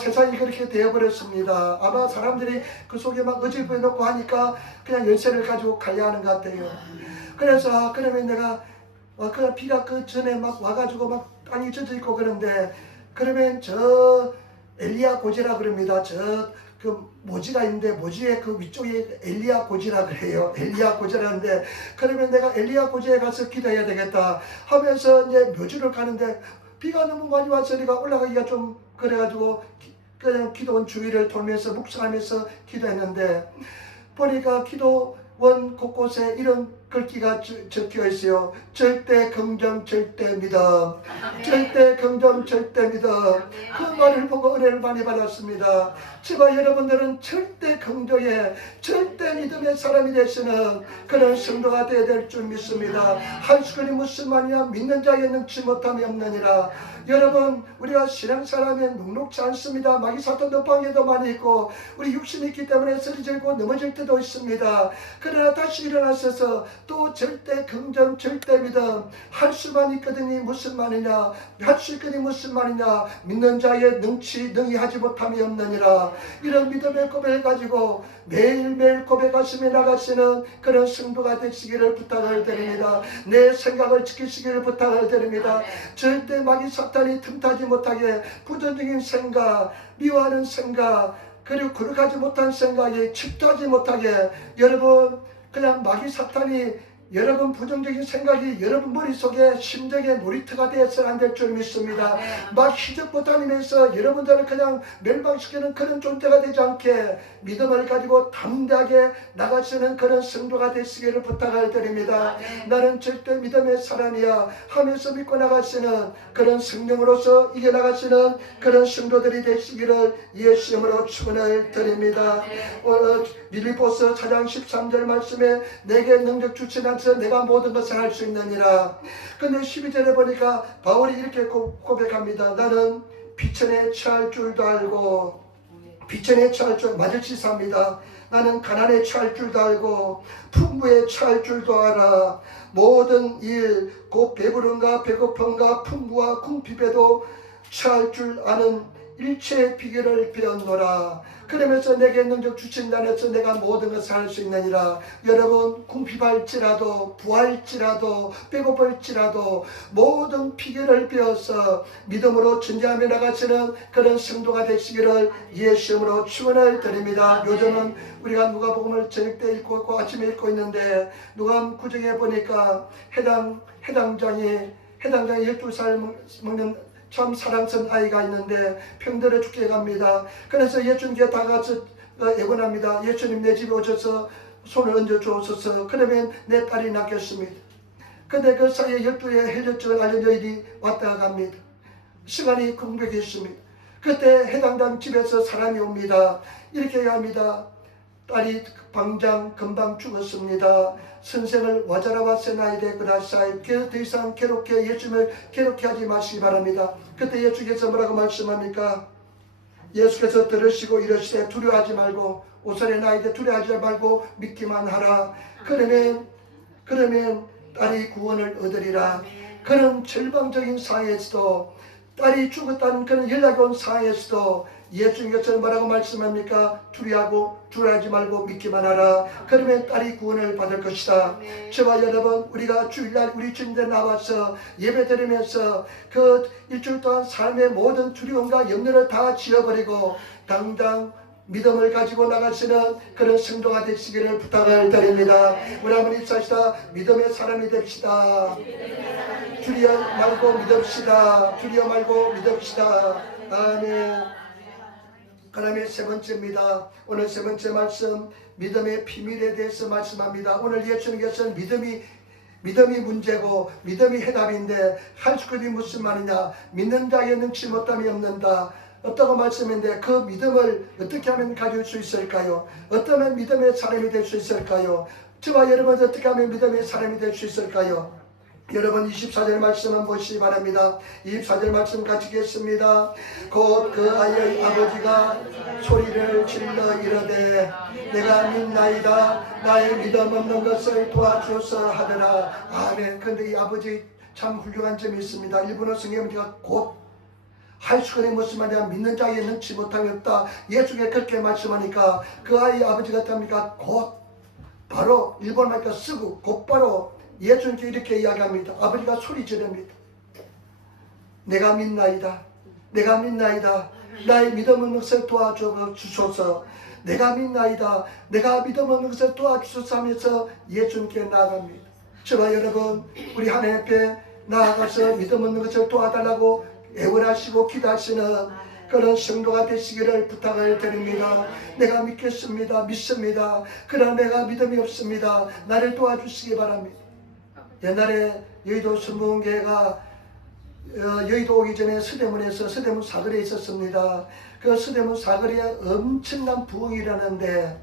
세상이 그렇게 되어버렸습니다. 아마 사람들이 그 속에 막 어질부에 놓고 하니까 그냥 열쇠를 가지고 가야 하는 것 같아요. 그래서 그러면 내가 그 비가 그 전에 막 와가지고 막 땅이 젖어 있고 그런데 그러면 저 엘리야 고지라 그럽니다. 그 모지가 있는데 모지의 그 위쪽에 엘리야 고지라 그래요. 엘리야 고지라는데 그러면 내가 엘리야 고지에 가서 기도해야 되겠다 하면서 이제 묘지를 가는데 비가 너무 많이 왔으니까 올라가기가 좀 그래가지고 그냥 기도원 주위를 돌면서 묵상하면서 기도했는데 보니까 기도원 곳곳에 이런 글귀가 적혀 있어요. 절대 긍정 절대 믿음. 절대 긍정 절대 믿음. 그 말을 보고 은혜를 많이 받았습니다. 제발 여러분들은 절대 긍정의 절대 믿음의 사람이 되시는 그런 성도가 되어야 될 줄 믿습니다. 한수건이 무슨 말이냐 믿는 자에게 능치 못함이 없느니라. 여러분 우리가 신앙사람이 눅눅지 않습니다. 마귀 사탄도 방해도 많이 있고 우리 육신이 있기 때문에 쓰러지고 넘어질 때도 있습니다. 그러나 다시 일어나셔서 또 절대 긍정, 절대 믿음. 할 수만 있거든이 무슨 말이냐? 할 수 있거니 무슨 말이냐? 믿는 자의 능히 하지 못함이 없느니라. 이런 믿음의 고백을 가지고 매일매일 고백하시며 나가시는 그런 성도가 되시기를 부탁을 드립니다. 내 생각을 지키시기를 부탁을 드립니다. 절대 마귀 사탄이 틈타지 못하게 부정적인 생각, 미워하는 생각, 그리고 거룩하지 못한 생각이 집도하지 못하게 여러분 그냥 마귀 사탄이 여러분 부정적인 생각이 여러분 머릿속에 심정의 놀이터가 되어서는 안 될 줄 믿습니다. 막 희적부 다니면서 여러분들을 그냥 멸망시키는 그런 존재가 되지 않게 믿음을 가지고 담대하게 나가시는 그런 성도가 되시기를 부탁을 드립니다. 나는 절대 믿음의 사람이야 하면서 믿고 나가시는 그런 성령으로서 이겨나가시는 그런 성도들이 되시기를 예수 이름으로 축원을 드립니다. 빌립보서 4장 13절 말씀에 내게 능력 주신 한서 내가 모든 것을 할 수 있느니라. 근데 12절에 보니까 바울이 이렇게 고백합니다. 나는 비천에 처할 줄도 알고 비천에 처할 줄 마저치사입니다. 나는 가난에 처할 줄도 알고 풍부에 처할 줄도 알아. 모든 일 곧 배부름과 배고픔과 풍부와 궁핍에도 처할 줄 아는 일체의 비결을 배웠노라. 그러면서 내게 능력 주신다 해서 내가 모든 것을 할 수 있느니라. 여러분 궁핍할지라도 부할지라도 배고플지라도 모든 비결을 배워서 믿음으로 전쟁하며 나가시는 그런 성도가 되시기를 예수 이름으로 축원을 드립니다. 요즘은 우리가 누가복음을 저녁 때 읽고 있고 아침에 읽고 있는데 누가복음 9장에 보니까 해당장이 12살 먹는 참 사랑스러운 아이가 있는데 병들어 죽게 갑니다. 그래서 예수님께 다가서 애원합니다. 예수님 내 집에 오셔서 손을 얹어 주옵소서. 그러면 내 딸이 낫겠습니다. 근데 그 사이에 12의 헬젓증을 앓은 여인이 왔다 갑니다. 시간이 공백했습니다. 그때 해당당 집에서 사람이 옵니다. 이렇게 합니다. 딸이 방장 금방 죽었습니다. 선생을 와자라와세나이데 그다사이 더 이상 괴롭게 예수님을 괴롭게 하지 마시기 바랍니다. 그때 예수께서 뭐라고 말씀합니까? 예수께서 들으시고 이러시되 두려워하지 말고 오살의 나이데 두려워하지 말고 믿기만 하라. 그러면 딸이 구원을 얻으리라. 그런 절망적인 상황에서도 딸이 죽었다는 그런 연락이 온 상황에서도 예수님께서 뭐라고 말씀합니까? 두려워하지 말고 믿기만 하라. 그러면 딸이 구원을 받을 것이다. 저와 여러분 우리가 주일날 우리 주님께 나와서 예배드리면서 그 일주일 동안 삶의 모든 두려움과 염려를 다 지어버리고 당당 믿음을 가지고 나가시는 그런 성도가 되시기를 부탁을 드립니다. 우리 아버지 사시다 믿음의 사람이 됩시다. 두려워 말고 믿읍시다. 두려워 말고 믿읍시다. 아멘. 그 다음에 세 번째입니다. 오늘 세 번째 말씀 믿음의 비밀에 대해서 말씀합니다. 오늘 예수님께서는 믿음이 문제고 믿음이 해답인데 할 수 있는 무슨 말이냐? 믿는 자에 능치 못함이 없는다. 어떤 말씀인데 그 믿음을 어떻게 하면 가질 수 있을까요? 어떠면 믿음의 사람이 될 수 있을까요? 저와 여러분 어떻게 하면 믿음의 사람이 될 수 있을까요? 여러분 24절 말씀은 보시기 바랍니다. 24절 말씀 가지겠습니다. 곧 그 아이의 아버지가 소리를 질러 이르되 내가 믿나이다 나의 믿음 없는 것을 도와주소서 하더라. 아멘. 그런데 이 아버지 참 훌륭한 점이 있습니다. 일본어 성경에가 곧 할 수가 있는 무슨 말이냐? 믿는 자에 능치 못함이 없다. 예수가 그렇게 말씀하니까 그 아이의 아버지가 어떻습니까? 곧 바로 일본말과 쓰고 곧바로 예수님께 이렇게 이야기합니다. 아버지가 소리 지릅니다. 내가 믿나이다. 내가 믿나이다. 나의 믿음 없는 것을 도와주소서. 내가 믿나이다. 내가 믿음 없는 것을 도와주소서 하면서 예수님께 나아갑니다. 저와 여러분 우리 하나님 앞에 나아가서 믿음 없는 것을 도와달라고 애원하시고 기도하시는 그런 성도가 되시기를 부탁을 드립니다. 내가 믿겠습니다. 믿습니다. 그러나 내가 믿음이 없습니다. 나를 도와주시기 바랍니다. 옛날에 여의도 순복음교회가 여의도 오기 전에 서대문에서 서대문 사거리에 있었습니다. 그 서대문 사거리에 엄청난 부흥이 일어나는데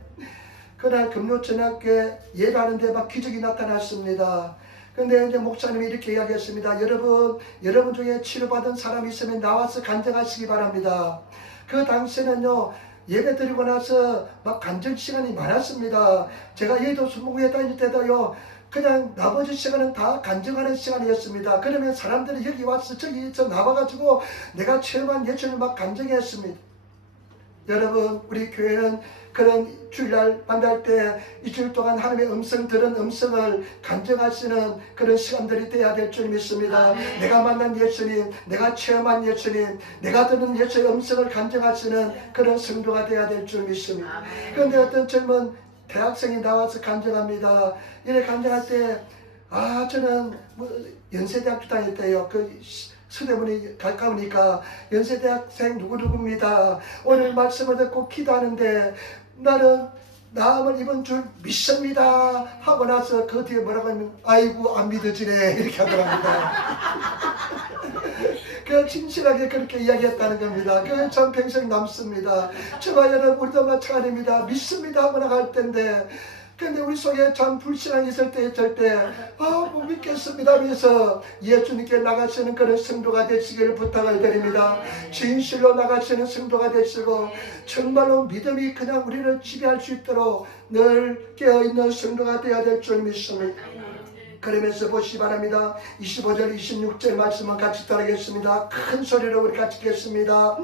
그날 금요저녁에 예배하는데 막 기적이 나타났습니다. 근데 이제 목사님이 이렇게 이야기했습니다. 여러분 중에 치료받은 사람이 있으면 나와서 간증하시기 바랍니다. 그 당시에는요 예배 드리고 나서 막 간증 시간이 많았습니다. 제가 여의도 순복음교회 다닐 때도요 그냥 나머지 시간은 다 간증하는 시간이었습니다. 그러면 사람들이 여기 와서 저기서 나와가지고 내가 체험한 예천을 막 간증했습니다. 여러분, 우리 교회는 그런 주일날 만날 때 일주일 동안 하나님의 음성 들은 음성을 간증하시는 그런 시간들이 돼야 될 줄 믿습니다. 내가 만난 예수님, 내가 체험한 예수님, 내가 듣는 예수의 음성을 간증하시는 그런 성도가 돼야 될 줄 믿습니다. 그런데 어떤 젊은 대학생이 나와서 간증합니다. 이래 간증할 때 저는 연세대학교 다닐 때요. 서대문이 가까우니까 연세대학생 누구누구입니다. 오늘 말씀을 듣고 기도하는데 나는 나음을 입은 줄 믿습니다 하고 나서 그 뒤에 뭐라고 하면 아이고 안 믿어지네 이렇게 하더랍니다. 그 진실하게 그렇게 이야기했다는 겁니다. 그 참 평생 남습니다. 저와 여러분 우리도 마찬가지입니다. 믿습니다 하고 나갈 텐데 근데 우리 속에 참 불신앙이 있을 때 못 믿겠습니다 하면서 예수님께 나가시는 그런 성도가 되시기를 부탁을 드립니다. 진실로 나가시는 성도가 되시고 정말로 믿음이 그냥 우리를 지배할 수 있도록 늘 깨어있는 성도가 되어야 될 줄 믿습니다. 그러면서 보시기 바랍니다. 25절 26절 말씀을 같이 따르겠습니다. 큰 소리로 우리 같이 읽겠습니다.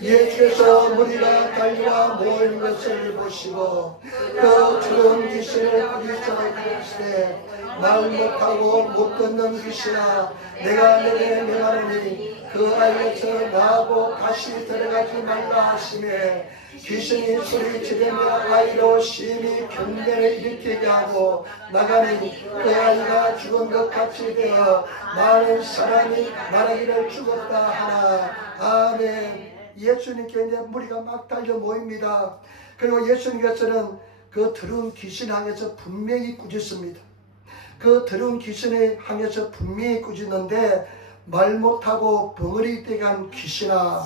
예수께서 무리가 달려와 모이는 것을 보시고 그 주름 귀신을 부딪혀 이르시되 말 못하고 못 듣는 귀신아 내가 내게 명하노니 그 아이에서 나하고 다시 들어가지 말라 하시매 귀신이 소리지르며 아이로 심히 경련을 일으키게 하고 나가니 그 아이가 죽은 것 같이 되어 많은 사람이 말하기를 죽었다 하나. 아멘. 예수님께 이제 무리가 막 달려 모입니다. 그리고 예수님께서는 그 더러운 귀신 향해서 분명히 꾸짖습니다. 그 더러운 귀신을 향해서 분명히 꾸짖는데 말 못하고 벙어리 떼간 귀신아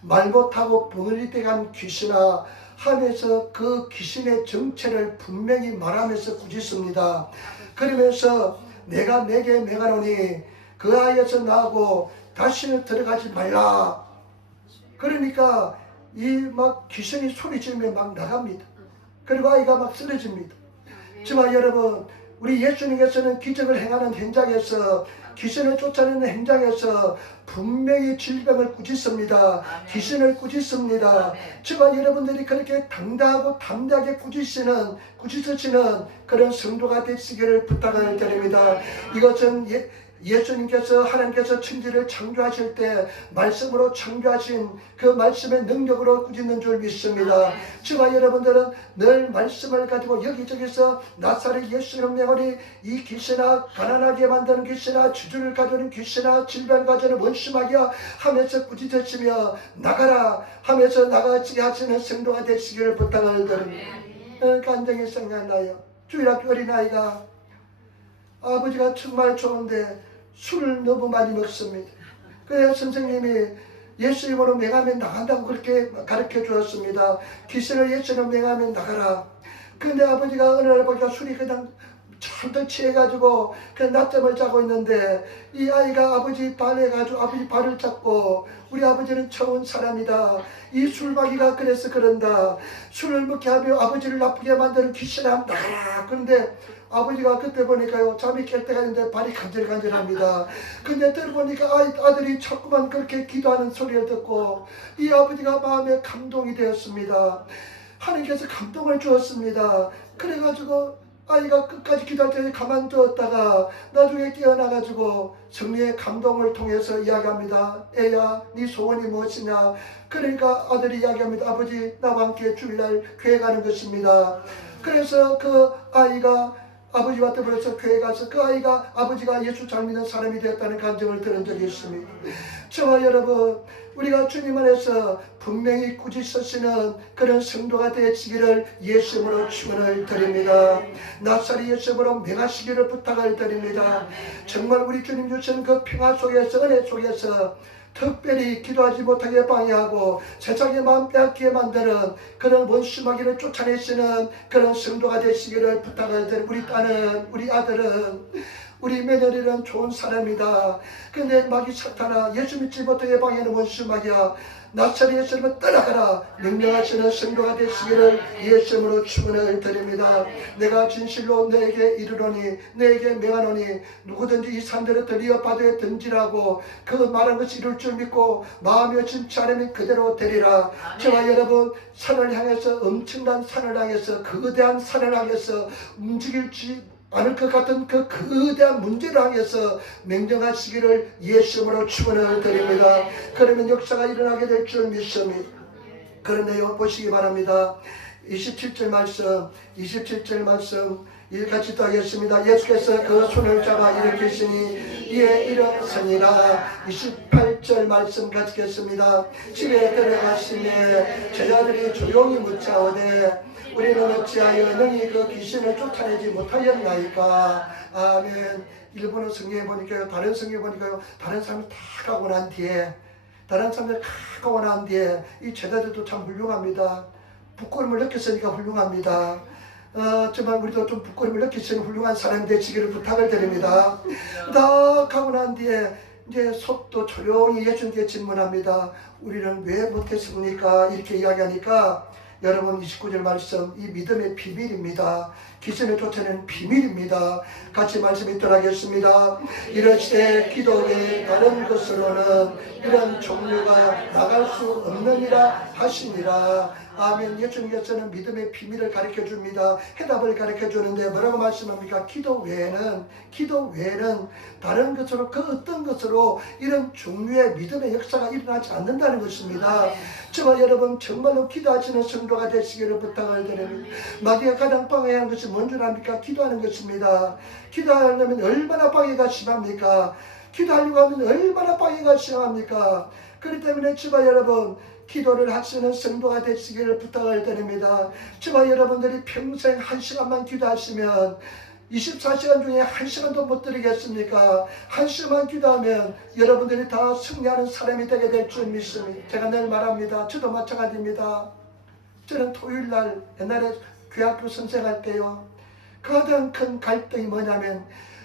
말 못하고 벙어리 떼간 귀신아 하면서 그 귀신의 정체를 분명히 말하면서 꾸짖습니다. 그러면서 내가 내게 명하노니 그 아이에서 나하고 다시는 들어가지 말라. 그러니까 이 막 귀신이 소리 지르며 막 나갑니다. 그리고 아이가 막 쓰러집니다. 저와 여러분 우리 예수님께서는 기적을 행하는 현장에서 귀신을 쫓아내는 현장에서 분명히 질병을 꾸짖습니다. 귀신을 꾸짖습니다. 저와 여러분들이 그렇게 당당하고 담대하게 꾸짖으시는 그런 성도가 되시기를 부탁을 드립니다. 이것은 예수님께서 하나님께서 천지를 창조하실 때 말씀으로 창조하신 그 말씀의 능력으로 꾸짖는 줄 믿습니다. 저와 여러분들은 늘 말씀을 가지고 여기저기서 나사렛 예수님 명하니 이 귀신아 가난하게 만드는 귀신아 주주를 가져오는 귀신아 질병을 가져오는 원수마귀야 하면서 꾸짖으시며 나가라 하면서 나가지 하시는 성도가 되시기를 부탁을 드립니다. 간증이 생각나요. 주일학교 어린아이가 아버지가 정말 좋은데 술을 너무 많이 먹습니다. 그래서 선생님이 예수님으로 명하면 나간다고 그렇게 가르쳐 주었습니다. 귀신을 예수님으로 명하면 나가라. 근데 아버지가 어느 날 보니까 술이 그냥 잔뜩 취해가지고 그냥 낮잠을 자고 있는데 이 아이가 아버지 발에 가지고 아버지 발을 잡고 우리 아버지는 처운 사람이다. 이 술마귀가 그래서 그런다. 술을 먹게 하며 아버지를 나쁘게 만드는 귀신아 나가라. 그런데 아버지가 그때 보니까요 잠이 깰 때가 있는데 발이 간질간질합니다. 근데 들어보니까 아들이 자꾸만 그렇게 기도하는 소리를 듣고 이 아버지가 마음에 감동이 되었습니다. 하나님께서 감동을 주었습니다. 그래가지고 아이가 끝까지 기도할 때 가만두었다가 나중에 깨어나가지고 성령의 감동을 통해서 이야기합니다. 애야 네 소원이 무엇이냐. 그러니까 아들이 이야기합니다. 아버지 나와 함께 주일날 교회 가는 것입니다. 그래서 그 아이가 아버지와 더불어서 교회 가서 그 아이가 아버지가 예수 잘 믿는 사람이 되었다는 감정을 들은 적이 있습니다. 저와 여러분 우리가 주님 안에서 분명히 꾸짖으시는 그런 성도가 되시기를 예수님으로 축원을 드립니다. 나사렛 예수님으로 명하시기를 부탁을 드립니다. 정말 우리 주님 주신 그 평화 속에서 은혜 속에서 특별히 기도하지 못하게 방해하고 세상의 마음 빼앗기게 만드는 그런 원수마귀를 쫓아내시는 그런 성도가 되시기를 부탁을 드립니다. 우리 딸은 우리 아들은 우리 며느리는 좋은 사람이다. 근데 마귀 사탄아, 예수 믿지 못하게 방해하는 원수 마귀야, 나사렛 예수님을 떠나가라 명령하시는 성도가 되시기를 예수님으로 축원을 드립니다. 내가 진실로 너에게 이르노니 너에게 명하노니 누구든지 이 산들을 들이어 바다에 던지라고 그 말한 것이 이룰 줄 믿고 마음에 진치 않으면 그대로 되리라. 저와 여러분, 산을 향해서, 엄청난 산을 향해서, 거대한 산을 향해서 움직일지 않을 것 같은 그 거대한 문제를 향해서 명령하시기를 예수님으로 축원을 드립니다. 그러면 역사가 일어나게 될 줄 믿습니다. 그런데요, 보시기 바랍니다. 27절 말씀 같이 또 하겠습니다. 예수께서 그 손을 잡아 일으키시니 이에 일어서니라. 28절 말씀 같이 읽겠습니다. 집에 들어가시니 제자들이 조용히 묻자오되 우리는 어찌하여 능히 그 귀신을 쫓아내지 못하였나이까. 아멘. 일본어 성경에 보니까요, 다른 성경에 보니까요, 다른 사람이 다 가고 난 뒤에, 다른 사람들 다 가고 난 뒤에 이 제자들도 참 훌륭합니다. 부끄러움을 느꼈으니까 훌륭합니다. 정말 우리도 좀 부끄러움을 느끼시는 훌륭한 사람이 되시기를 부탁을 드립니다. 다 가고 난 뒤에 이제 속도 조용히 예수님께 질문합니다. 우리는 왜 못했습니까? 이렇게 이야기하니까 여러분, 29절 말씀, 이 믿음의 비밀입니다. 귀신을 쫓아내는 비밀입니다. 같이 말씀 있도록 하겠습니다. 이러시되 기도 외에 다른 것으로는 이런 종류가 나갈 수 없느니라 하시니라. 아멘. 예수님께서는 믿음의 비밀을 가르쳐 줍니다. 해답을 가르쳐 주는데 뭐라고 말씀합니까? 기도 외에는 다른 것으로, 그 어떤 것으로 이런 종류의 믿음의 역사가 일어나지 않는다는 것입니다. 저와 여러분, 정말로 기도하시는 성도가 되시기를 부탁을 드립니다. 마귀가 가장 방해하는 것이 뭔 줄 압니까? 기도하는 것입니다. 기도하려면 얼마나 방해가 심합니까? 기도하려고 하면 얼마나 방해가 심합니까? 그렇기 때문에 저와 여러분, 기도를 하시는 성도가 되시기를 부탁을 드립니다. 저와 여러분들이 평생 1시간만 기도하시면 24시간 중에 1시간도 못 드리겠습니까? 1시간만 기도하면 여러분들이 다 승리하는 사람이 되게 될 줄 믿습니다. 제가 늘 말합니다. 저도 마찬가지입니다. 저는 토요일날 옛날에 교학교 선생할 때요, 가장 큰 갈등이 뭐냐면,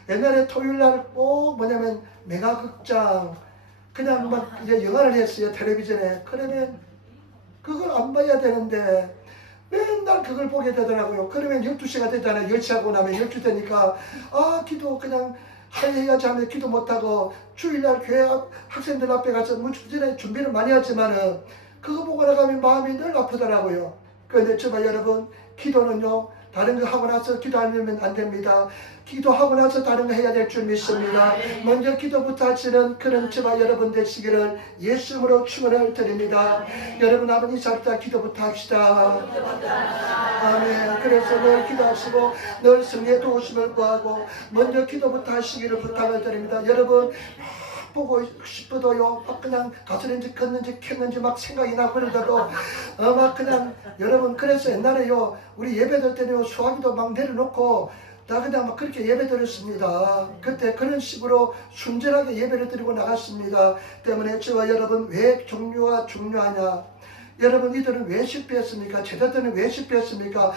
옛날에 토요일날 꼭 뭐냐면 메가극장, 그냥 막 이제 영화를 했어요, 텔레비전에. 그러면 그걸 안 봐야 되는데 맨날 그걸 보게 되더라고요. 그러면 12시가 되잖아요. 10시하고 나면 12시 되니까 기도 그냥 해야지 하면 기도 못하고, 주일날 교회 학생들 앞에 가서 전에 준비를 많이 하지만은 그거 보고 나가면 마음이 늘 아프더라고요. 그런데 저봐 여러분, 기도는요, 다른 거 하고 나서 기도하면 안 됩니다. 기도하고 나서 다른 거 해야 될 줄 믿습니다. 먼저 기도부터 하시는 그런 저와 여러분 되시기를 예수님으로 축원을 드립니다. 여러분, 아버지 잘다 기도부터 합시다. 아멘. 그래서 늘 기도하시고 늘 성령의 도우심을 구하고 먼저 기도부터 하시기를 부탁을 드립니다. 여러분, 보고 싶어도요, 막 그냥 가스레인지 껐는지 켰는지 막 생각이 나고 그러다도 막 그냥, 여러분, 그래서 옛날에요, 우리 예배들 때는요, 수화기도 막 내려놓고 다 그냥 막 그렇게 예배 드렸습니다. 그때 그런 식으로 순전하게 예배를 드리고 나갔습니다. 때문에 저와 여러분, 왜 종류가 중요하냐? 여러분, 이들은 왜 실패했습니까? 제자들은 왜 실패했습니까?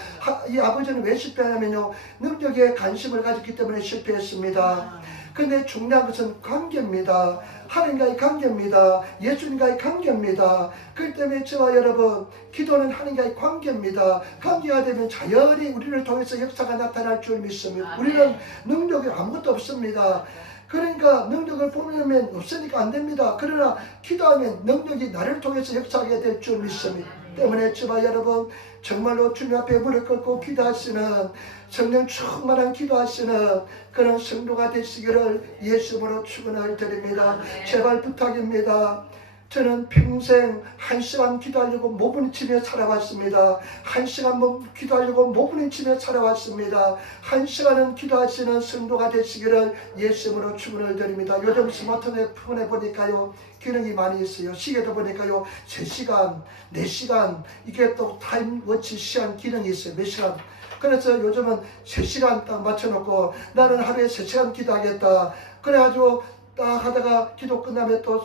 이 아버지는 왜 실패하냐면요, 능력에 관심을 가졌기 때문에 실패했습니다. 근데 중요한 것은 관계입니다. 하나님과의 관계입니다. 예수님과의 관계입니다. 그렇기 때문에 저와 여러분, 기도는 하나님과의 관계입니다. 관계가 되면 자연히 우리를 통해서 역사가 나타날 줄 믿습니다. 우리는 능력이 아무것도 없습니다. 그러니까 능력을 보내면 없으니까 안 됩니다. 그러나 기도하면 능력이 나를 통해서 역사하게 될 줄 믿습니다. 때문에 저와 여러분, 정말로 주님 앞에 무릎 꿇고 기도하시는, 성령 충만한 기도하시는 그런 성도가 되시기를 예수님으로 축원을 드립니다. 제발 부탁입니다. 저는 평생 1시간 기도하려고 몸부림치며 살아왔습니다. 1시간 기도하려고 몸부림치며 살아왔습니다. 1시간은 기도하시는 성도가 되시기를 예수님으로 축원을 드립니다. 요즘 스마트폰에 보니까요, 기능이 많이 있어요. 시계도 보니까요, 3시간, 4시간, 이게 또 타임워치 시간 기능이 있어요. 몇 시간. 그래서 요즘은 3시간 딱 맞춰놓고 나는 하루에 3시간 기도하겠다. 그래가지고 딱 하다가 기도 끝나면 또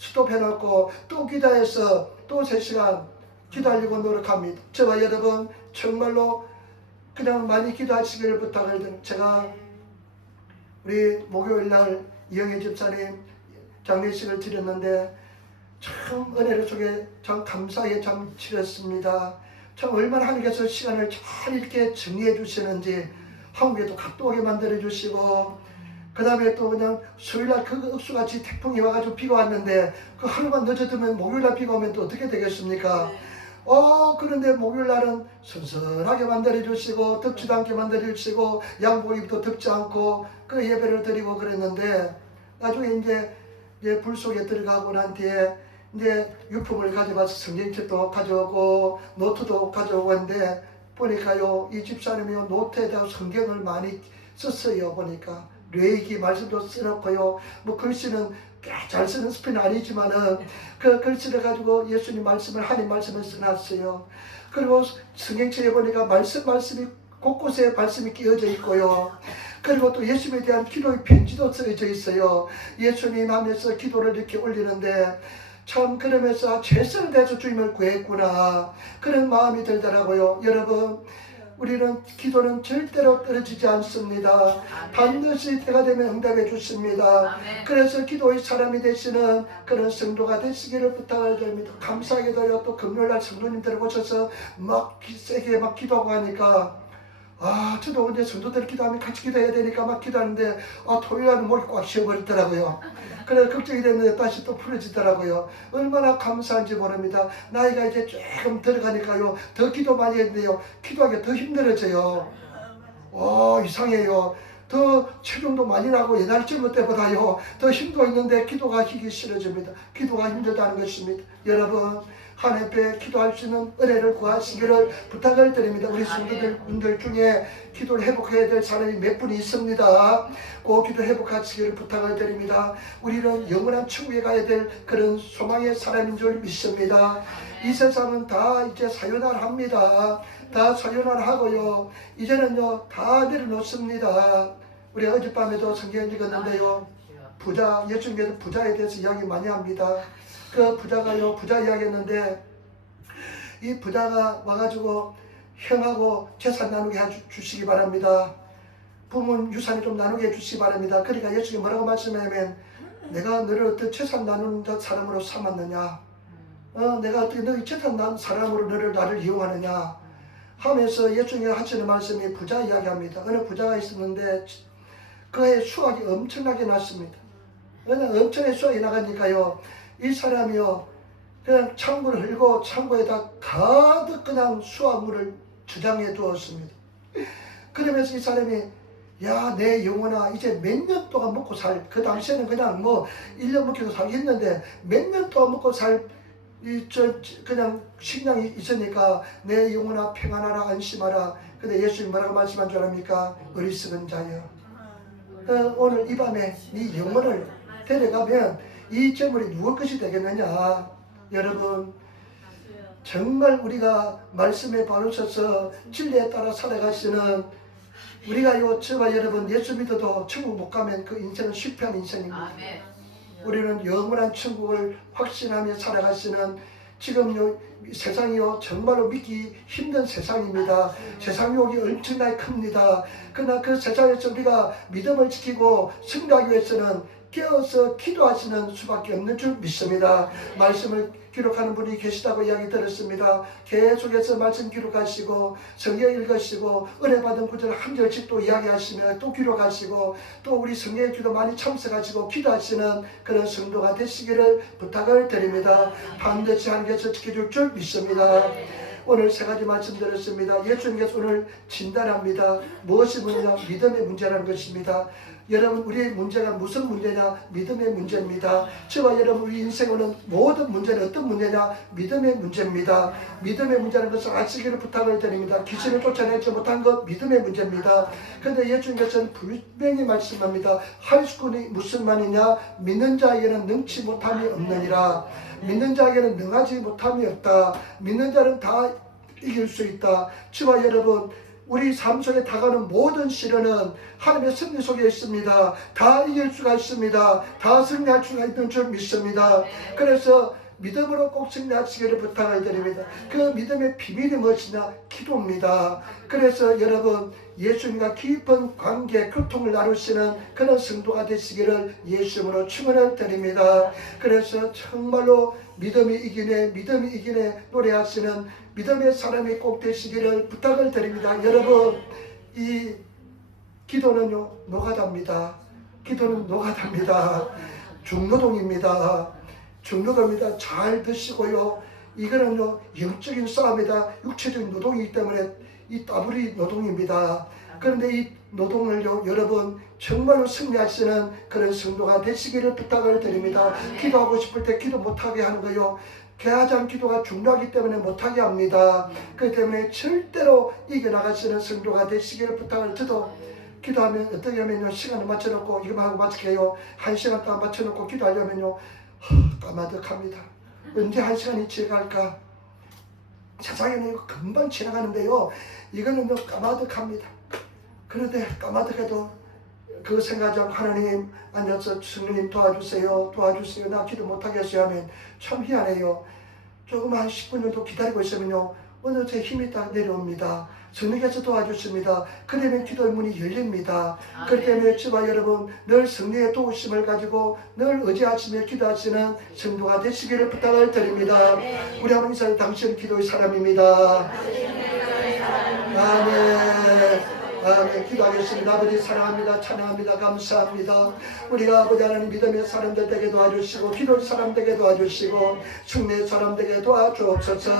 스톱해놓고 또 기도해서 또 3시간 기도하려고 노력합니다. 저와 여러분, 정말로 그냥 많이 기도하시기를 부탁을 드립니다. 제가 우리 목요일날 이영애 집사님 장례식을 드렸는데 참 은혜를 속에 참 감사하게 참 치렀습니다. 참 얼마나 하나님께서 시간을 잘 이렇게 정리해 주시는지 한국에도 갔다 오게 만들어 주시고 그 다음에 또 그냥 수요일날 그 억수같이 태풍이 와가지고 비가 왔는데 그 하루만 늦어지면 목요일날 비가 오면 또 어떻게 되겠습니까? 그런데 목요일날은 선선하게 만들어 주시고 덥지도 않게 만들어 주시고 양복 입도 덥지 않고 그 예배를 드리고 그랬는데 나중에 이제 불 속에 들어가고 난 뒤에 이제 유품을 가져와서 성경책도 가져오고 노트도 가져오고 했는데 보니까요 이 집사님이요 노트에다가 성경을 많이 썼어요. 보니까 뇌기 말씀도 써놓고요 뭐 글씨는 잘 쓰는 스피는 아니지만은 그 글씨를 가지고 예수님 말씀을 하나님 말씀을 써놨어요. 그리고 성경책에 보니까 말씀이 곳곳에 말씀이 끼어져 있고요. 그리고 또 예수님에 대한 기도의 편지도 써져 있어요. 예수님 하면서 기도를 이렇게 올리는데 참 그러면서 최선을 다해서 주님을 구했구나 그런 마음이 들더라고요. 여러분 우리는 기도는 절대로 떨어지지 않습니다. 반드시 때가 되면 응답해 주십니다. 그래서 기도의 사람이 되시는 그런 성도가 되시기를 부탁을 드립니다. 감사하게도요 또 금요일날 성도님들 오셔서 막 세게 막 기도하고 하니까 저도 이제 성도들 기도하면 같이 기도해야 되니까 막 기도하는데 토요일날은 목이 꽉 쉬어버리더라고요. 그래서 걱정이 됐는데 다시 또 풀어지더라고요. 얼마나 감사한지 모릅니다. 나이가 이제 조금 들어가니까요 더 기도 많이 했는데요 기도하기가 더 힘들어져요. 이상해요. 더 체중도 많이 나고 옛날 젊을 때보다요 더 힘도 있는데 기도가 하기 싫어집니다. 기도가 힘들다는 것입니다. 여러분 하나님 앞에 기도할 수 있는 은혜를 구하시기를 부탁을 드립니다. 우리 성도들 중에 기도를 회복해야 될 사람이 몇 분이 있습니다. 그 기도 회복하시기를 부탁을 드립니다. 우리는 영원한 천국에 가야 될 그런 소망의 사람인 줄 믿습니다. 이 세상은 다 이제 사요나라합니다. 다 사요나라하고요 이제는요 다 내려놓습니다. 우리가 어젯밤에도 성경 읽었는데요 예수님께서 부자에 대해서 이야기 많이 합니다. 그 부자가요 부자 이야기했는데 이 부자가 와가지고 형하고 재산 나누게 해주시기 바랍니다. 부모 유산을 좀 나누게 해주시기 바랍니다. 그러니까 예수님이 뭐라고 말씀하냐면 내가 너를 어떤 재산 나누는 사람으로 삼았느냐 내가 어떻게 너희 재산 나누는 사람으로 나를 이용하느냐 하면서 예수님이 하시는 말씀이 부자 이야기합니다. 어느 부자가 있었는데 그의 수확이 엄청나게 났습니다. 그냥 엄청나게 수확이 나가니까요 이 사람이요 그냥 창고를 흘고 창고에다 가득 그냥 수확물을 저장해 두었습니다. 그러면서 이 사람이 야 내 영혼아 이제 몇 년 동안 먹고 그 당시에는 그냥 뭐 1년 먹기도 살겠는데 몇 년 동안 먹고 그냥 식량이 있으니까 내 영혼아 평안하라 안심하라. 근데 예수님 뭐라고 말씀한 줄 압니까? 어리석은 자여 오늘 이 밤에 네 영혼을 데려가면 이 재물이 누구 것이 되겠느냐. 여러분 정말 우리가 말씀에 바로 서서 진리에 따라 살아가시는 우리가 저와 여러분 예수 믿어도 천국 못 가면 그 인생은 실패한 인생입니다. 우리는 영원한 천국을 확신하며 살아가시는 지금 세상이요 정말로 믿기 힘든 세상입니다. 세상 욕이 엄청나게 큽니다. 그러나 그 세상에서 우리가 믿음을 지키고 승리하기 위해서는 깨어서 기도하시는 수밖에 없는 줄 믿습니다. 말씀을 기록하는 분이 계시다고 이야기 들었습니다. 계속해서 말씀 기록하시고 성경 읽으시고 은혜 받은 구절 한 절씩 또 이야기하시며 또 기록하시고 또 우리 성경 기도 많이 참석하시고 기도하시는 그런 성도가 되시기를 부탁을 드립니다. 반드시 하나님께서 지켜줄 줄 믿습니다. 오늘 세 가지 말씀 드렸습니다. 예수님께서 오늘 진단합니다. 무엇이 문제냐? 믿음의 문제라는 것입니다. 여러분 우리의 문제가 무슨 문제냐? 믿음의 문제입니다. 저와 여러분 우리 인생은 모든 문제는 어떤 문제냐? 믿음의 문제입니다. 믿음의 문제라는 것을 아시기를 부탁을 드립니다. 귀신을 쫓아내지 못한 것 믿음의 문제입니다. 그런데 예수님께서는 분명히 말씀합니다. 하수꾼이 무슨 말이냐? 믿는 자에게는 능치 못함이 없느니라. 믿는 자에게는 능하지 못함이 없다. 믿는 자는 다 이길 수 있다. 저와 여러분 우리 삶 속에 다가오는 모든 시련은 하나님의 승리 속에 있습니다. 다 이길 수가 있습니다. 다 승리할 수가 있는 줄 믿습니다. 그래서 믿음으로 꼭 승리하시기를 부탁을 드립니다. 그 믿음의 비밀이 무엇이냐? 기도입니다. 그래서 여러분 예수님과 깊은 관계, 교통을 나누시는 그런 성도가 되시기를 예수님으로 축원을 드립니다. 그래서 정말로 믿음이 이기네 노래하시는 믿음의 사람이 꼭 되시기를 부탁을 드립니다. 여러분 이 기도는요 노가다입니다. 기도는 노가다입니다. 중노동입니다. 중노동입니다. 잘 드시고요. 이거는요 영적인 싸움이다. 육체적인 노동이기 때문에 이 따블이 노동입니다. 그런데 이 노동을요 여러분 정말로 승리하시는 그런 성도가 되시기를 부탁을 드립니다. 기도하고 싶을 때 기도 못하게 하는 거요. 개하장 기도가 중요하기 때문에 못하게 합니다. 그렇기 때문에 절대로 이겨나가시는 성도가 되시기를 부탁을. 저도 기도하면 어떻게 하면요 시간을 맞춰놓고 이거 하고 마치게요 1시간 동안 맞춰놓고 기도하려면요 까마득합니다. 언제 1시간이 지나갈까? 세상에는 이거 금방 지나가는데요 이거는요 까마득합니다. 그런데 까마득해도 그 생각하지 않고 하나님 앉아서 성령님 도와주세요 나 기도 못하겠어요 하면 참 희한해요. 조금 한 10분 정도 기다리고 있으면요 어느 제 힘이 딱 내려옵니다. 성령께서 도와주십니다. 그러면 기도의 문이 열립니다. 그렇기 때문에 저와 여러분 늘 성령의 도우심을 가지고 늘 의지하시며 기도하시는 성도가 되시기를 부탁을 드립니다. 우리 하나님 사랑 당신은 기도의 사람입니다. 아멘. 아멘. 기도하겠습니다. 아버지 사랑합니다. 찬양합니다. 감사합니다. 우리가 아버지 하나님 믿음의 사람들 되게 도와주시고 기도의 사람 되게 도와주시고 승리의 사람 되게 도와주옵소서.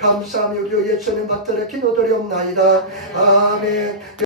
감사합니다. 우리 예수님 받들어 기도드리옵나이다. 아멘.